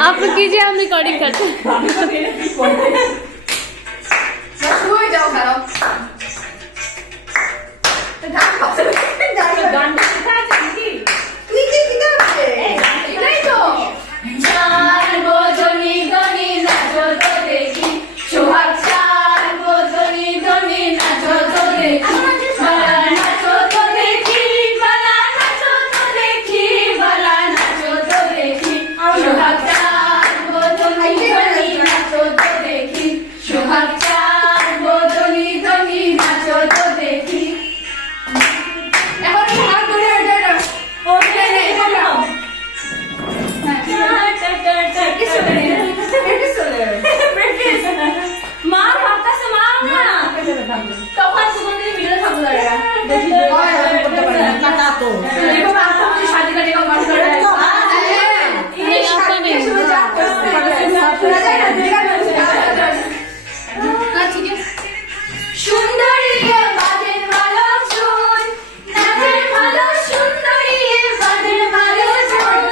आप कीजिए, हम रिकॉर्डिंग करते हैं। जाओ खाओ গান শেখা আছে কি তুই কি কিতাবে এটাই তো চার বদনি দনি নাচো তো দেখি সোহাগ চার বদনি দনি নাচো তো দেখি বালা নাচো তো দেখি বালা নাচো তো দেখি বালা নাচো তো দেখি সোহাগ চার বদনি দনি নাচো তো দেখি সোহাগ চার বদনি দনি নাচো তো দেখি সুন্দরী বাদের ভালো চুল নাচের ভালো সুন্দরী বাদের ভালো চুল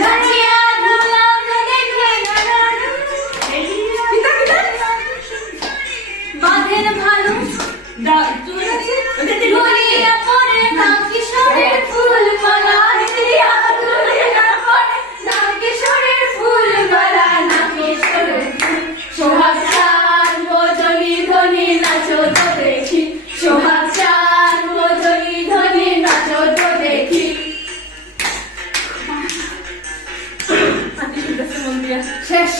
নাচিয়া দুলাম দেখে বাদের ভালো গলিয়া পরে না কিশোরের ফুল মালা দিয়া গলিয়া পরে না কিশোরের ফুল মালা না কিশোরের ফুল সোহাগ চার বদনি ধনি নাচো তো দেখি সোহাগ চার বদনি ধনি নাচো তো দেখি শেষ